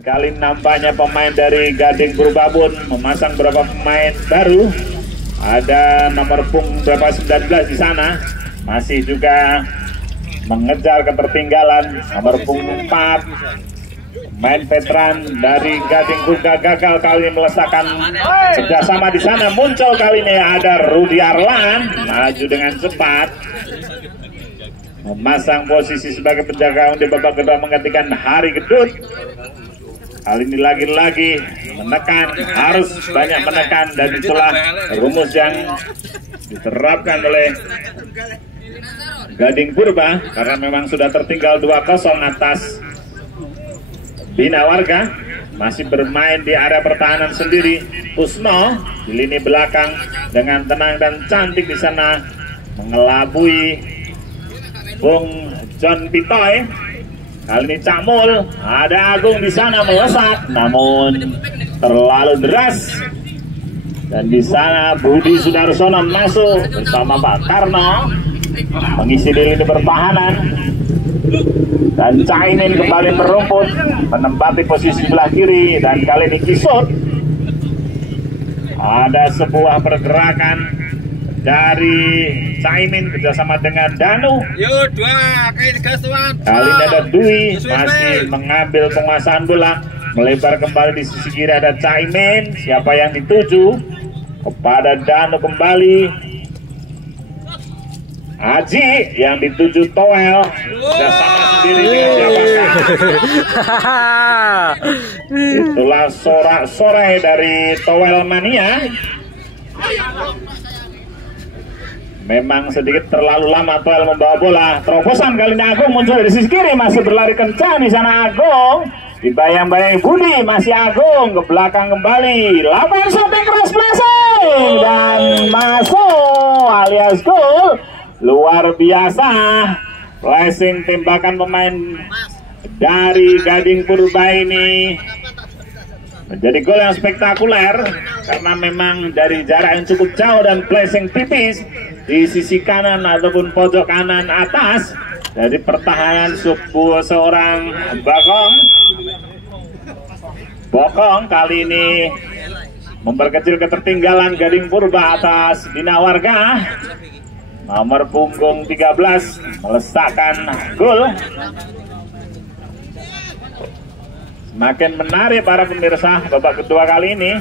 Kali nampaknya pemain dari Gading Purbabun memasang beberapa pemain baru. Ada nomor punggung berapa 19 di sana. Masih juga mengejar ketertinggalan nomor punggung 4. Pemain veteran dari Gading Purba gagal kali ini meletakkan kerjasama di sana. Muncul kali ini ada Rudi Arlan maju dengan cepat, memasang posisi sebagai penjaga di babak kedua menggantikan Hari Gedut. Kali ini lagi-lagi menekan, harus banyak menekan, dan itulah rumus yang diterapkan oleh Gading Purba karena memang sudah tertinggal 2-0 atas Bina Warga. Masih bermain di area pertahanan sendiri. Kusno di lini belakang dengan tenang dan cantik di sana mengelabui Bung John Pitoy. Kali ini Cak Mul, ada Agung di sana melesat, namun terlalu deras. Dan di sana Budi Sudarsono masuk bersama Pak Karno mengisi di lini pertahanan. Dan Cainin kembali merumput menempati posisi sebelah kiri, dan kali ini Kisut. Ada sebuah pergerakan dari Caimin kerjasama dengan Danu. Kali ini ada Dwi masih mengambil penguasaan bola, melebar kembali di sisi kiri ada Caimin. Siapa yang dituju? Kepada Danu kembali. Aji yang dituju Toel, kerjasama sendiri dengan siapakah? Itulah sorak-sorai dari Toel Mania. Memang sedikit terlalu lama Toel membawa bola. Terobosan kali ini Agung muncul dari sisi kiri, masih berlari kencang di sana Agung. Dibayang-bayangi Budi, masih Agung ke belakang kembali. Lapangan shooting keras flashing dan masuk alias gol. Luar biasa flashing tembakan pemain dari Gading Purba ini menjadi gol yang spektakuler karena memang dari jarak yang cukup jauh dan flashing tipis di sisi kanan ataupun pojok kanan atas dari pertahanan seorang Bokong kali ini memperkecil ketertinggalan Gading Purba atas Bina Warga. Nomor punggung 13 melesakkan gol. Semakin menarik para pemirsa babak kedua kali ini.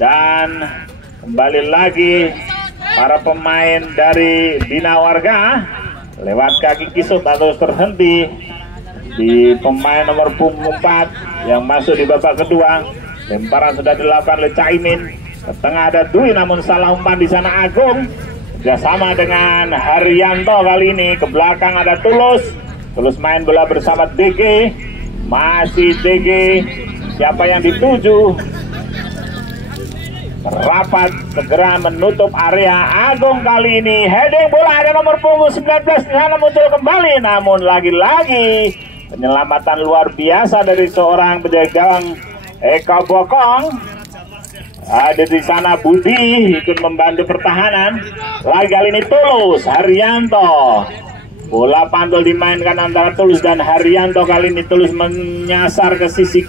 Dan kembali lagi para pemain dari Bina Warga lewat kaki Kisut atau terhenti di pemain nomor punggung 4 yang masuk di babak kedua. Lemparan sudah dilakukan oleh Caimin. Ke tengah ada Dwi namun salah umpan di sana Agung. Kerjasama dengan Haryanto kali ini. Ke belakang ada Tulus. Tulus main bola bersama DG. Masih DG. Siapa yang dituju? Rapat segera menutup area. Agung kali ini heading bola, ada nomor punggung 19 di sana muncul kembali. Namun lagi-lagi penyelamatan luar biasa dari seorang penjaga gawang Eka Bokong. Ada di sana Budi ikut membantu pertahanan. Lagi kali ini Tulus, Haryanto. Bola pantul dimainkan antara Tulus dan Haryanto. Kali ini Tulus menyasar ke sisi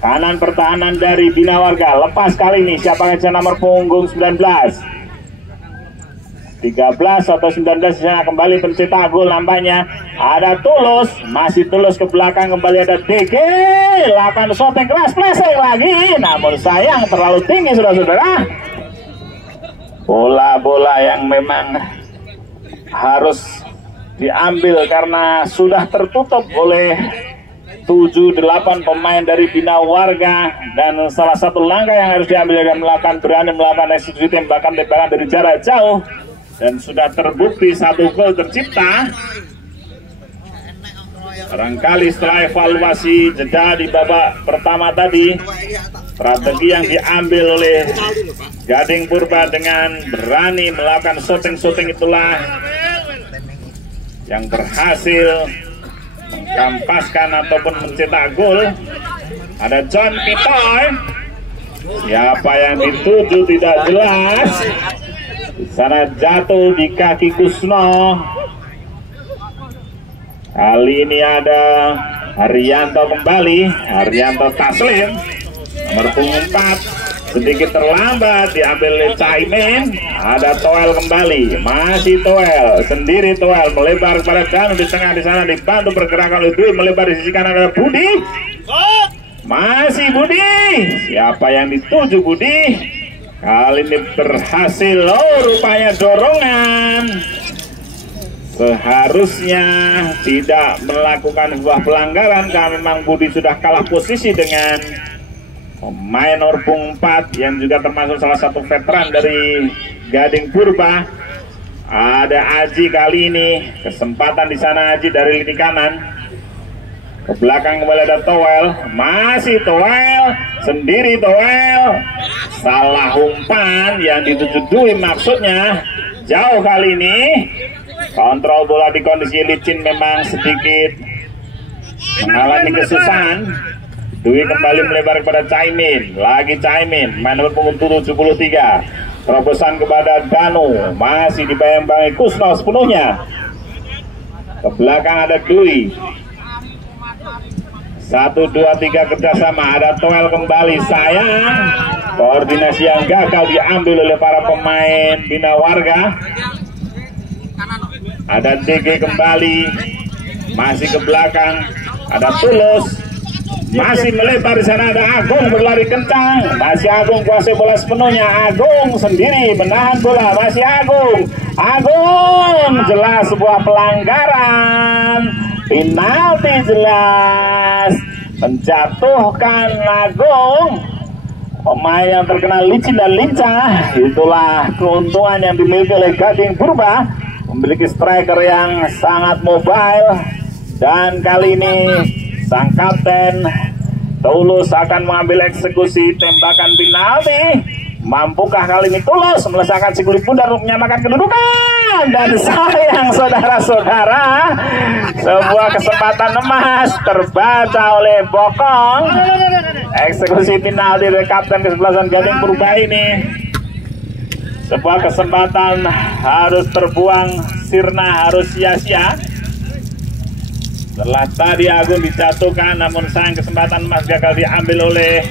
kanan pertahanan dari Bina Warga. Lepas kali ini siapa saja nomor punggung 19? 13 atau 19 di sana kembali pencetak gol nampaknya. Ada Tulus, masih Tulus ke belakang kembali ada DG. Lakukan shooting keras flashing lagi. Namun sayang terlalu tinggi saudara-saudara. Bola-bola yang memang harus diambil karena sudah tertutup oleh 7-8 pemain dari Bina Warga. Dan salah satu langkah yang harus diambil adalah berani melakukan eksekusi tembakan-tembakan dari jarak jauh. Dan sudah terbukti satu gol tercipta. Barangkali setelah evaluasi jeda di babak pertama tadi, strategi yang diambil oleh Gading Purba dengan berani melakukan shooting itulah yang berhasil mengkampaskan ataupun mencetak gol. Ada John Pitoy. Siapa yang dituju tidak jelas. Di sana jatuh di kaki Kusno. Kali ini ada Haryanto kembali, Haryanto Taslim nomor punggung 4 sedikit terlambat, diambil oleh Caimin. Ada Toel kembali, masih Toel sendiri, Toel melebar kepada Danu di tengah, di sana dibantu pergerakan oleh Dwi, melebar di sisi kanan ada Budi, masih Budi. Siapa yang dituju Budi? Kali ini berhasil, rupanya dorongan. Seharusnya tidak melakukan sebuah pelanggaran karena memang Budi sudah kalah posisi dengan pemain nomor punggung 4 yang juga termasuk salah satu veteran dari Gading Purba. Ada Aji kali ini, kesempatan di sana Aji dari lini kanan. Ke belakang kembali ada Toel, masih Toel sendiri, Toel salah umpan yang dituju maksudnya jauh kali ini. Kontrol bola di kondisi licin memang sedikit mengalami kesusahan. Dwi kembali melebar kepada Caimin, lagi Caimin, main nomor punggung 73. Terobosan kepada Danu, masih dibayang-bayangi Kusno sepenuhnya. Ke belakang ada Dwi. 1, 2, 3 kerjasama, ada Toel kembali, sayang koordinasi yang gagal diambil oleh para pemain Bina Warga. Ada DG kembali, masih ke belakang, ada Tulus, masih melebar di sana ada Agung berlari kencang, masih Agung kuasai bola sepenuhnya, Agung sendiri menahan bola, masih Agung, jelas sebuah pelanggaran, penalti jelas, menjatuhkan Agung, pemain yang terkenal licin dan lincah. Itulah keuntungan yang dimiliki oleh Gading Purba, memiliki striker yang sangat mobile. Dan kali ini sang kapten Tulus akan mengambil eksekusi tembakan penalti. Mampukah kali ini Tulus melesakkan si kulit pundar untuk menyamakan kedudukan? Dan sayang saudara-saudara, sebuah kesempatan emas terbaca oleh Bokong. Eksekusi penalti dari kapten kesebelasan Gading Purba ini, sebuah kesempatan harus terbuang sirna, harus sia-sia. Setelah tadi Agung dijatuhkan, namun sayang kesempatan emas gagal diambil oleh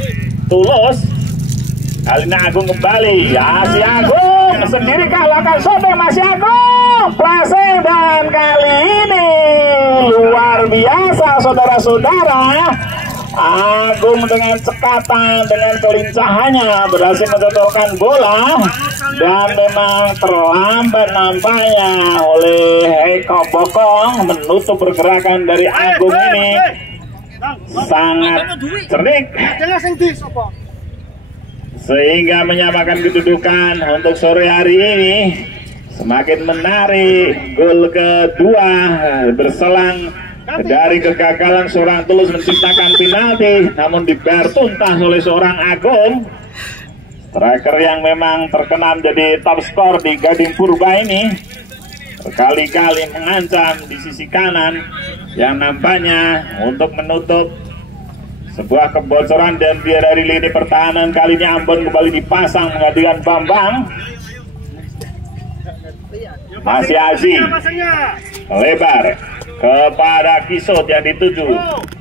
Tulus. Kali ini Agung kembali, masih Agung sendiri kalahkan sobek, masih Agung placing, dan kali ini luar biasa saudara-saudara. Agung dengan cekatan, dengan kelincahannya berhasil menjatuhkan bola, dan memang terlambat nampaknya oleh Eko Bokong menutup pergerakan dari Agung ini. Sangat cerdik sehingga menyamakan kedudukan untuk sore hari ini. Semakin menarik, gol kedua berselang dari kegagalan seorang Tulus menciptakan penalti, namun dibayar tuntas oleh seorang Agung, striker yang memang terkenal menjadi top skor di Gading Purba ini. Berkali-kali mengancam di sisi kanan yang nampaknya untuk menutup sebuah kebocoran, dan dia dari lini pertahanan. Kali ini Ambon kembali dipasang menggantikan Bambang. Masih Aji lebar kepada Kisot yang dituju.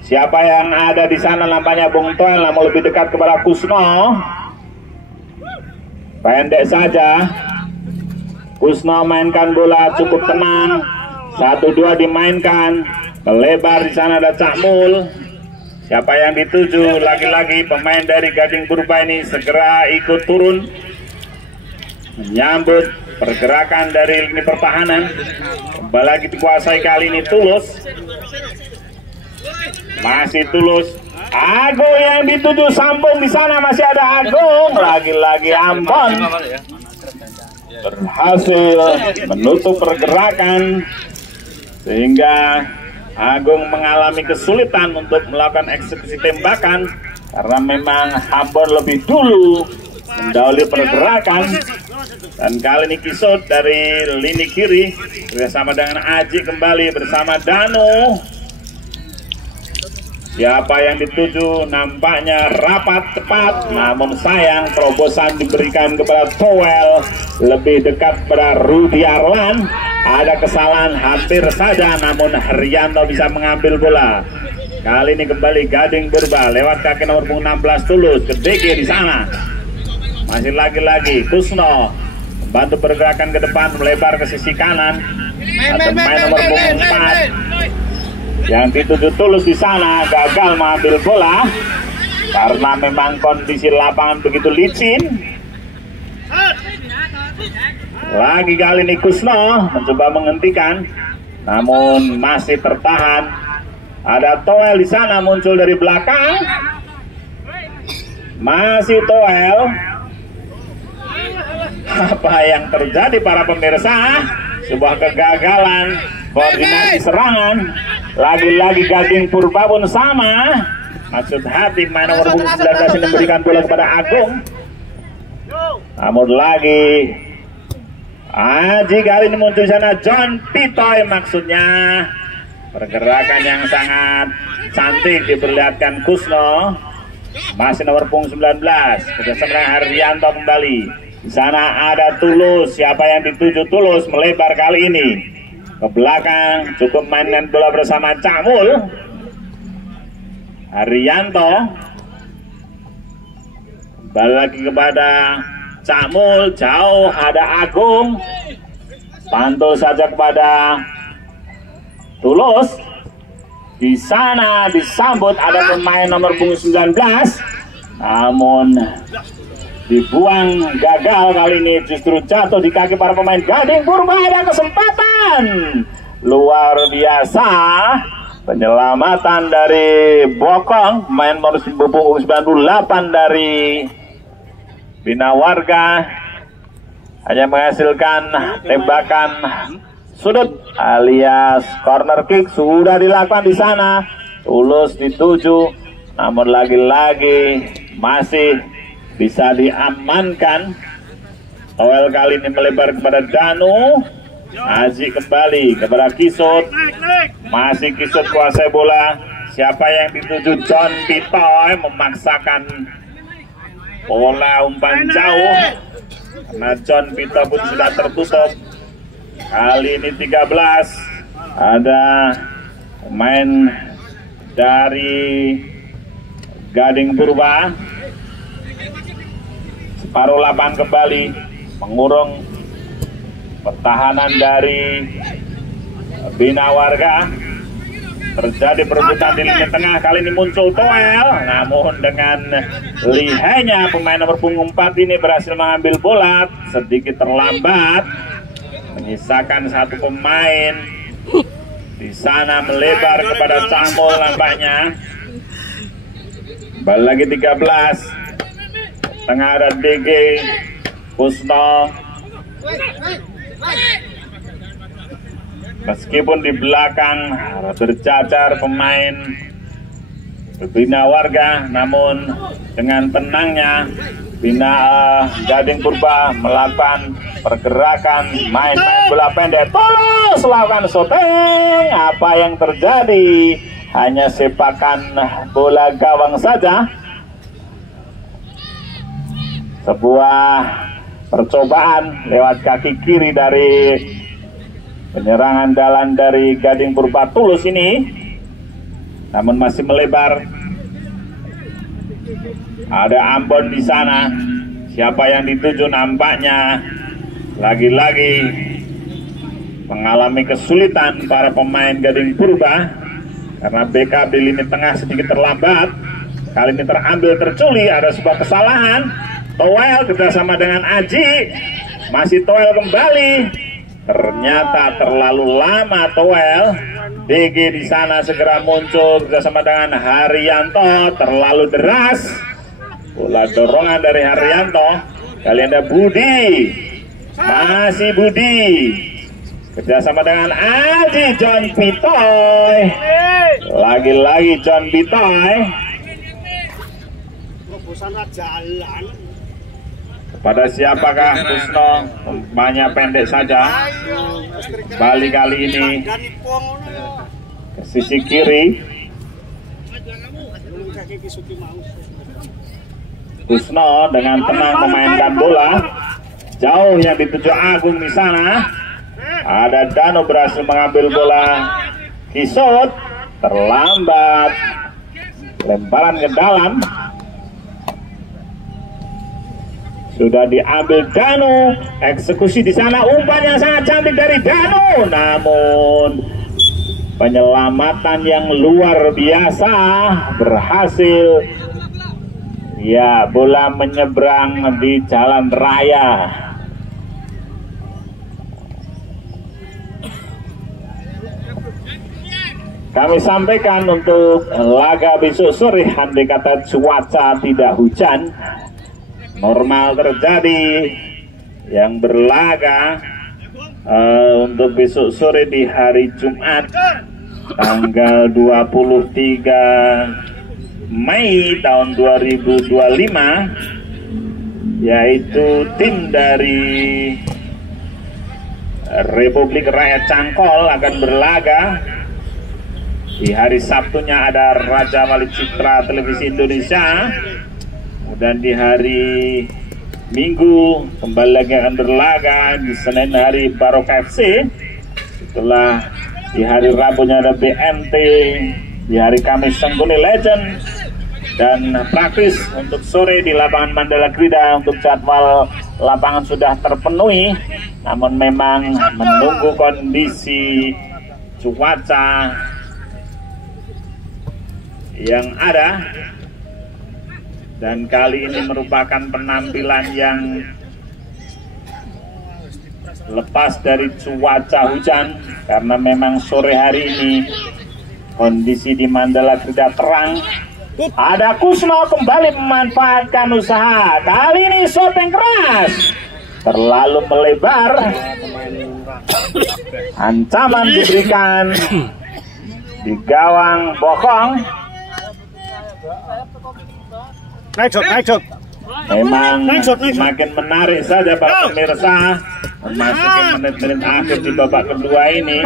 Siapa yang ada di sana nampaknya Bung Toel, namun lebih dekat kepada Kusno. Pendek saja. Kusno mainkan bola cukup tenang. 1-2 dimainkan. Melebar di sana ada Cak Mul. Siapa yang dituju? Lagi-lagi pemain dari Gading Purba ini segera ikut turun menyambut pergerakan dari lini pertahanan. Kembali lagi dikuasai kali ini Tulus. Masih Tulus. Agung yang dituju, sambung di sana masih ada Agung. Lagi-lagi Ambon berhasil menutup pergerakan sehingga Agung mengalami kesulitan untuk melakukan eksekusi tembakan karena memang Ambon lebih dulu mendahului pergerakan. Dan kali ini Kisot dari lini kiri bersama dengan Aji kembali bersama Danu. Siapa yang dituju? Nampaknya rapat cepat, namun sayang terobosan diberikan kepada Toel, lebih dekat pada Rudi Arlan. Ada kesalahan hampir saja, namun Haryanto bisa mengambil bola. Kali ini kembali Gading Purba lewat kaki nomor punggung 16 Tulus ke DG di sana. Masih lagi-lagi Kusno bantu pergerakan ke depan, melebar ke sisi kanan. Atau pemain nomor punggung 4 yang dituju Tulus di sana gagal mengambil bola karena memang kondisi lapangan begitu licin. Lagi kali ini Kusno mencoba menghentikan, namun masih tertahan. Ada Toel di sana muncul dari belakang. Masih Toel. Apa yang terjadi para pemirsa? Sebuah kegagalan koordinasi serangan. Lagi-lagi Gading Purba pun sama. Maksud hati main nomor 19 ini memberikan bola kepada Agung. Namun lagi Aji kali ini muncul di sana John Pitoy maksudnya. Pergerakan yang sangat cantik diperlihatkan Kusno. Masih nomor punggung 19. Kerjasama Haryanto kembali. Di sana ada Tulus. Siapa yang dituju Tulus melebar kali ini ke belakang. Cukup mainan bola bersama Camul. Haryanto kembali lagi kepada Camul. Jauh ada Agung. Pantul saja kepada Tulus. Di sana disambut ada pemain nomor punggung 19, namun dibuang gagal. Kali ini justru jatuh di kaki para pemain Gading Purba. Ada kesempatan luar biasa, penyelamatan dari Bokong, pemain nomor punggung 98 dari Bina Warga, hanya menghasilkan tembakan sudut alias corner kick. Sudah dilakukan di sana. Tulus dituju, namun lagi-lagi masih bisa diamankan. Toel kali ini melebar kepada Danu. Aji kembali kepada Kisut. Masih Kisut kuasai bola. Siapa yang dituju? John Pitoy memaksakan bola umpan jauh karena John Pitoy pun sudah tertutup. Kali ini 13 ada pemain dari Gading Purba. Separuh lapangan kembali mengurung pertahanan dari Bina Warga. Terjadi perebutan di lini tengah. Kali ini muncul Toel, namun dengan lihainya pemain nomor punggung 4 ini berhasil mengambil bola sedikit terlambat. Menyisakan satu pemain di sana, melebar kepada Camul nampaknya. Kembali lagi 13. Tengah ada DG Kusno. Meskipun di belakang bercacar pemain Bina Warga, namun dengan tenangnya Bina Gading Purba melakukan pergerakan main bola pendek. Tulus lakukan shooting. Apa yang terjadi? Hanya sepakan bola gawang saja. Sebuah percobaan lewat kaki kiri dari penyerangan dalan dari Gading Purba Tulus ini, namun masih melebar. Ada Ambon di sana. Siapa yang dituju? Nampaknya lagi-lagi mengalami kesulitan para pemain Gading Purba karena backup di lini tengah sedikit terlambat. Kali ini tercuri. Ada sebuah kesalahan. Toel kerjasama dengan Aji. Masih Toel kembali. Ternyata terlalu lama Toel. DG di sana segera muncul kerjasama dengan Haryanto. Terlalu deras. Bola dorongan dari Haryanto. Kali ada Budi. Masih Budi. Kerjasama dengan Aji. John Pitoy. Lagi-lagi John Pitoy. Kepada siapakah Kusno? Banyak pendek saja. Balik kali ini ke sisi kiri. Kusno dengan tenang memainkan bola. Jauh yang dituju Agung di sana. Ada Dano berhasil mengambil bola. Kisut terlambat. lemparan ke dalam. Sudah diambil Danu, eksekusi di sana, umpan yang sangat cantik dari Danu, namun penyelamatan yang luar biasa berhasil. Ya, bola menyeberang di jalan raya. Kami sampaikan untuk laga besok sore, andai kata cuaca tidak hujan, normal terjadi, yang berlaga untuk besok sore di hari Jumat tanggal 23 Mei tahun 2025, yaitu tim dari Republik Rakyat Cangkol akan berlaga. Di hari Sabtunya ada Raja Wali Citra Televisi Indonesia. Kemudian di hari Minggu kembali lagi akan berlaga. Di Senin hari Barokah FC. Setelah di hari Rabunya ada BMT. Di hari Kamis Sengguni Legend. Dan praktis untuk sore di lapangan Mandala Krida. Untuk jadwal lapangan sudah terpenuhi, namun memang menunggu kondisi cuaca yang ada. Dan kali ini merupakan penampilan yang lepas dari cuaca hujan, karena memang sore hari ini kondisi di Mandala Krida terang. Ada Kusno kembali memanfaatkan usaha, kali ini shot yang keras terlalu melebar, ancaman diberikan di gawang Bokong. Memang semakin menarik saja para pemirsa memasuki menit-menit akhir di babak kedua ini.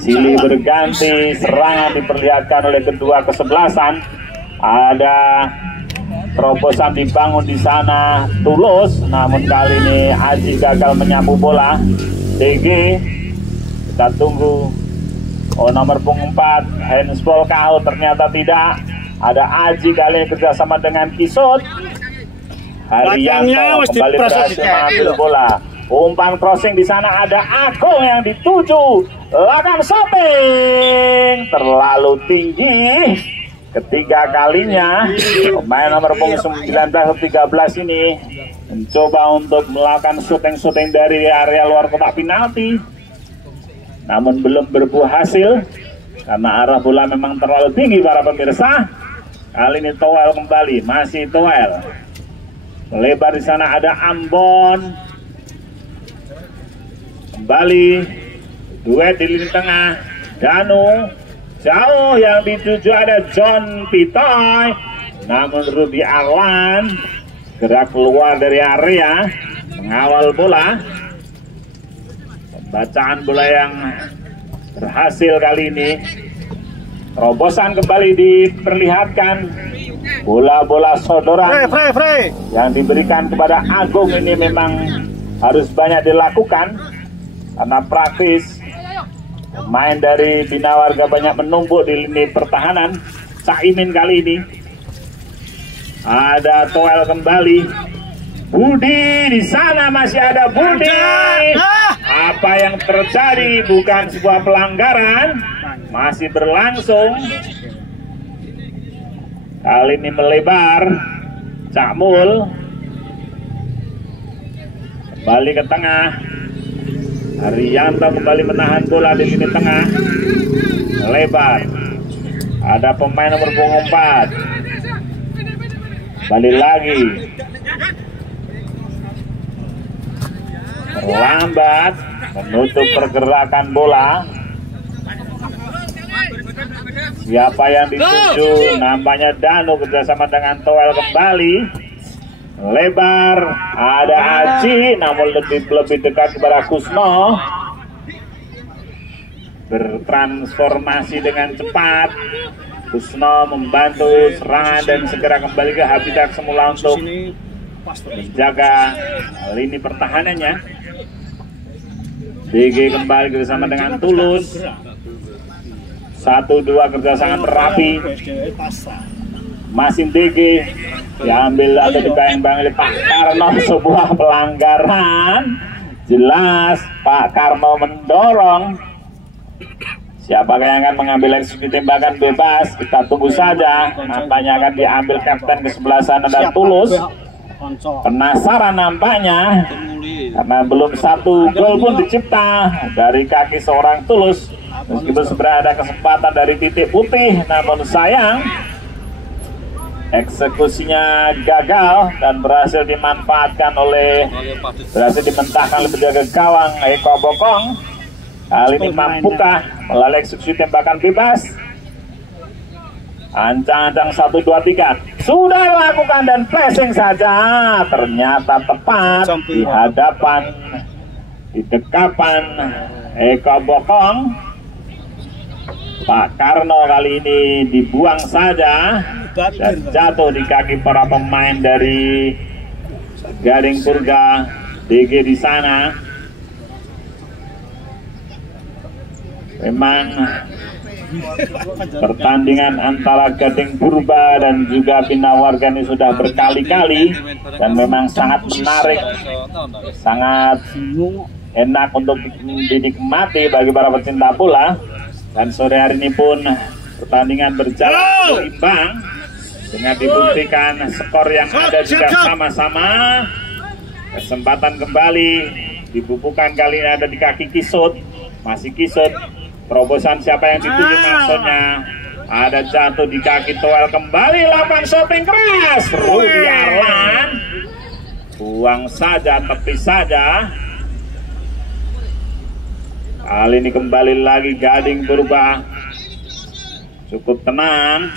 Silih berganti, serangan diperlihatkan oleh kedua kesebelasan. Ada terobosan dibangun di sana Tulus, namun kali ini Aji gagal menyapu bola. DG, kita tunggu. Nomor punggung 4 handsball kau, ternyata tidak. Ada Aji kali ini kerjasama dengan Kisut. Haryanto kembali berhasil mengambil bola. Umpan crossing di sana, ada Agung yang dituju. Lakukan shooting terlalu tinggi. Ketiga kalinya pemain nomor punggung 19-13 ini mencoba untuk melakukan syuting dari area luar kotak penalti, namun belum berbuah hasil karena arah bola memang terlalu tinggi para pemirsa. Kali ini Toel kembali, masih Toel. Melebar di sana, ada Ambon. Kembali duet di lini tengah, Danu. Jauh yang dituju ada John Pitoy, namun Rudy Arlan gerak keluar dari area mengawal bola. Pembacaan bola yang berhasil kali ini. Terobosan kembali diperlihatkan. Bola-bola sodoran yang diberikan kepada Agung ini memang harus banyak dilakukan karena praktis. Pemain dari Bina Warga banyak menumpuk di lini pertahanan. Caimin kali ini. Ada Toel kembali. Budi di sana, masih ada Budi. Apa yang terjadi bukan sebuah pelanggaran, masih berlangsung. Kali ini melebar. Cak Mul kembali ke tengah. Haryanto kembali menahan bola di lini tengah. Lebar. Ada pemain nomor punggung 4. Balik lagi. Terlambat menutup pergerakan bola. Siapa yang dituju? Nampaknya Danu kerjasama dengan Toel kembali. Lebar, ada Aji, namun lebih dekat kepada Kusno. Bertransformasi dengan cepat. Kusno membantu serangan dan segera kembali ke habitat semula untuk menjaga lini pertahanannya. DG kembali bersama dengan Tulus. 1-2 kerja sangat rapi. masih DG diambil atau dibayang-bayang oleh Pak Karno, sebuah pelanggaran. Jelas Pak Karno mendorong. Siapakah yang akan mengambil eksekusi tembakan bebas? Kita tunggu saja. Nampaknya akan diambil kapten ke sebelah sana dan Tulus. Penasaran nampaknya, karena belum satu gol pun dicipta dari kaki seorang Tulus. Meskipun sebenarnya ada kesempatan dari titik putih, namun sayang eksekusinya gagal dan berhasil dimanfaatkan berhasil dimentahkan oleh penjaga gawang Eko Bokong. Kali ini mampukah melalui eksekusi tembakan bebas? Ancang-ancang 1, 2, 3 sudah lakukan dan flashing saja, ternyata tepat di hadapan, di dekapan Eko Bokong. Pak Karno kali ini dibuang saja dan jatuh di kaki para pemain dari Gading Purga DG di sana. Memang pertandingan antara Gading Purba dan juga Bina Warga ini sudah berkali-kali dan memang sangat menarik, sangat enak untuk dinikmati bagi para pecinta bola. Dan sore hari ini pun pertandingan berjalan berimbang dengan dibuktikan skor yang ada juga sama-sama. Kesempatan kembali dibubuhkan kali ini ada di kaki Kisut, masih Kisut. Terobosan siapa yang dituju maksudnya? Ada jatuh di kaki Toel, kembali lakukan shooting keras. Rudi Arlan buang saja, tepi saja. Kali ini kembali lagi Gading Purba cukup tenang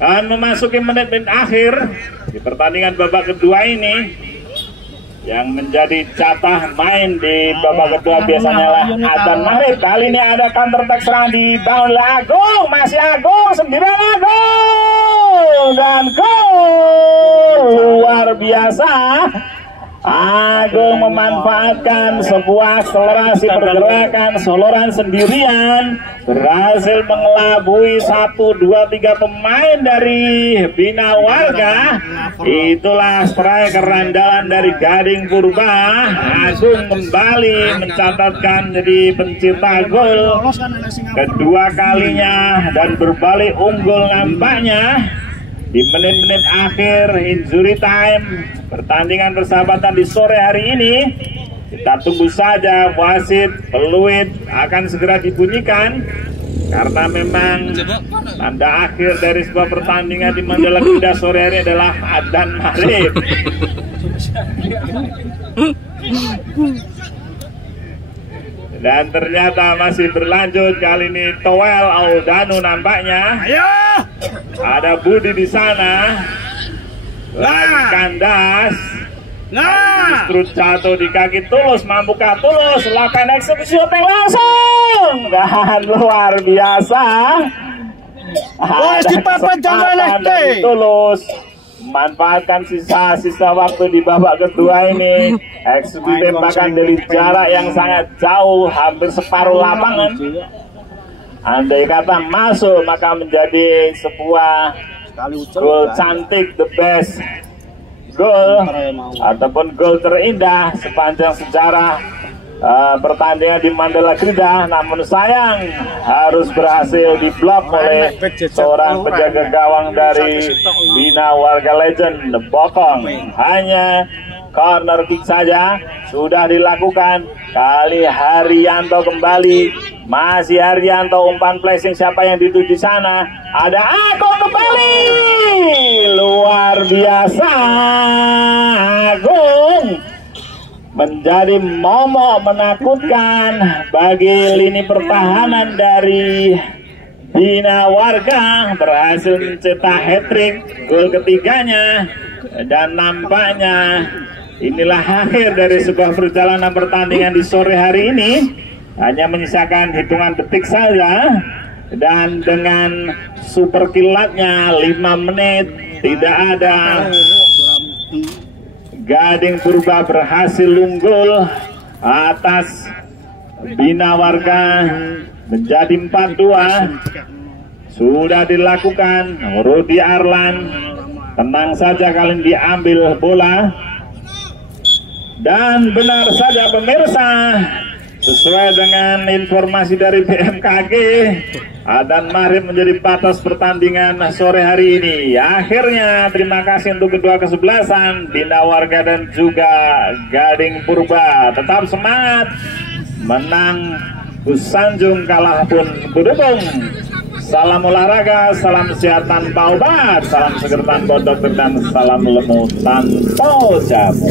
dan memasuki menit-menit akhir di pertandingan babak kedua ini. Yang menjadi jatah main di babak kedua biasanya lah Adnan Mahrib. Kali ini ada counter attack serangan dibangun oleh Agung, masih Agung sendirian, Agung dan gol luar biasa. Agung memanfaatkan sebuah akselerasi pergerakan soloran sendirian, berhasil mengelabui 1, 2, 3 pemain dari Bina Warga. Itulah striker andalan dari Gading Purba. Agung kembali mencatatkan jadi pencipta gol kedua kalinya dan berbalik unggul nampaknya di menit-menit akhir injury time pertandingan persahabatan di sore hari ini. Kita tunggu saja wasit peluit akan segera dibunyikan karena memang tanda akhir dari sebuah pertandingan di Mandala Kuda sore hari adalah Adnan Mahrib. Dan ternyata masih berlanjut, kali ini Toel Audanu nampaknya. Ada Budi di sana. Lagi kandas. Justru jatuh di kaki Tulus. Mampukah Tulus lakukan eksekusi shooting langsung dan luar biasa. Ada kesempatan dari Tulus manfaatkan sisa-sisa waktu di babak kedua ini. Eksekusi tembakan dari jarak yang sangat jauh, hampir separuh lapangan. Andai kata masuk maka menjadi sebuah gol cantik, the best gol ataupun gol terindah sepanjang sejarah pertandingan di Mandala Krida. Namun sayang harus berhasil diblok oleh seorang penjaga gawang dari Bina Warga Legend Bokong. Hanya corner kick saja sudah dilakukan. Kali Haryanto kembali, masih Haryanto, umpan flashing siapa yang dituju sana? Ada Agung kembali, luar biasa. Agung menjadi momok menakutkan bagi lini pertahanan dari Bina Warga, berhasil mencetak hat-trick, gol ketiganya. Dan nampaknya inilah akhir dari sebuah perjalanan pertandingan di sore hari ini. Hanya menyisakan hitungan detik saja. Dan dengan super kilatnya 5 menit tidak ada, Gading Purba berhasil unggul atas Bina Warga menjadi 4-2. sudah dilakukan. Rudi Arlan tenang saja kali ini diambil bola, dan benar saja pemirsa, sesuai dengan informasi dari BMKG, adzan maghrib menjadi batas pertandingan sore hari ini. Akhirnya terima kasih untuk kedua kesebelasan, Bina Warga dan juga Gading Purba. Tetap semangat, menang Kusanjung, kalah pun kudukung. Salam olahraga, salam sehat tanpa obat, salam seger tanpa dokter, dan salam lemu tanpa jamu.